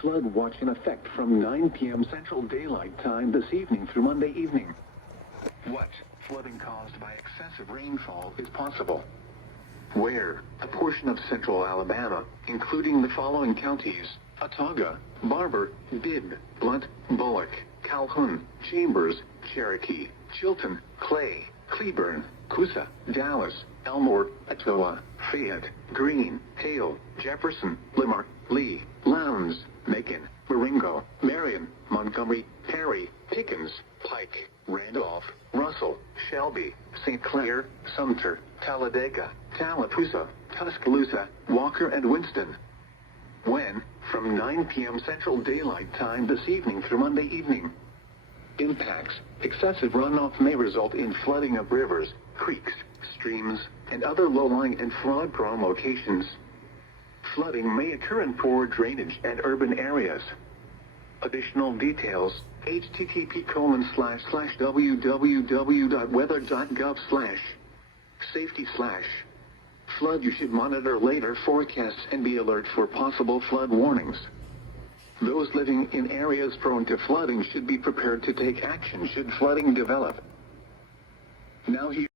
Flood watch in effect from 9 p.m. Central Daylight Time this evening through Monday evening. What flooding caused by excessive rainfall is possible? Where a portion of central Alabama, including the following counties: Autauga, Barber, Bibb, Blunt, Bullock, Calhoun, Chambers, Cherokee, Chilton, Clay, Cleburne, Coosa, Dallas, Elmore, Etowah, Fayette, Greene, Hale, Jefferson, Limar, Lee, Lowndes, Macon, Marengo, Marion, Montgomery, Perry, Pickens, Pike, Randolph, Russell, Shelby, St. Clair, Sumter, Talladega, Tallapoosa, Tuscaloosa, Walker, and Winston. When? From 9 p.m. Central Daylight Time this evening through Monday evening. Impacts: excessive runoff may result in flooding of rivers, creeks, streams, and other low-lying and flood-prone locations. Flooding may occur in poor drainage and urban areas. Additional details: http://www.weather.gov/safety/ flood. You should monitor later forecasts and be alert for possible flood warnings. Those living in areas prone to flooding should be prepared to take action should flooding develop. Now here